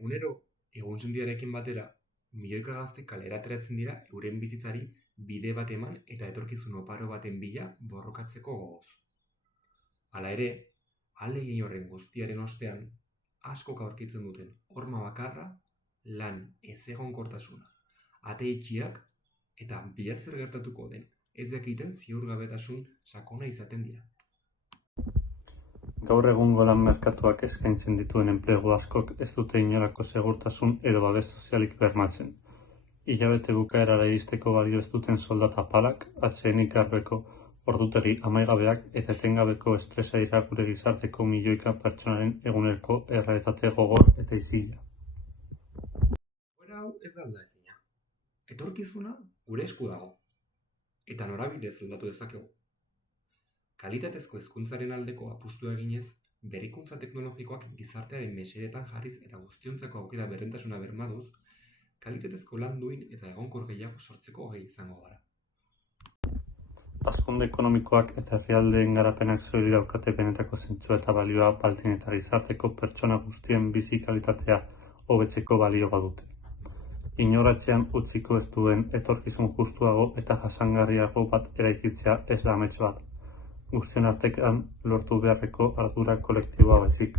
egunero egunsentiarekin batera, milioika gazte kalera ateratzen dira euren bizitzari bide bat eman eta etorkizun oparo baten bila borrokatzeko gogoz. Hala ere, ahalegin horren guztiaren ostean, askok aurkitzen duten horma bakarra, lan ezegonkortasuna, ate itxiak eta bihar zer gertatuko den ez dakiten ziurgabetasun sakona izaten dira. Gaur egungo lan merkatuak eskaintzen dituen enplegu askok ez dute inolako segurtasun edo babes sozialik bermatzen. Hilabete bukaerara iristeko balio ez duten soldata apalak, atsedenik garbeko ordutegi amaigabeak eta etengabeko estresa dira gure gizarteko milioika pertsonaren eguneroko errealitate gogor eta isila. Hau ez alda ezina. Etorkizuna gure esku dago. Eta norabidez aldatu dezakegu. Kalitatezko hezkuntzaren aldeko apustua eginez, berrikuntza teknologikoak gizartearen mesedetan jarriz eta guztiontzako aukera berrentasuna bermaduz, kalitatezko lan duin eta egonkor gehiago sortzeko gai izango gara. Hazkunde ekonomikoak eta herrialdeen garapenak zoili daukate benetako zentzua eta balioa baldin eta gizarteko pertsona guztien bizi kalitatea hobetzeko balio badute. Inoratzean utziko ez duen etorkizun justuago eta jasangarriago bat eraikitzea ez da amets bat. Guztion artean lortu beharreko ardura kolektiboa baizik.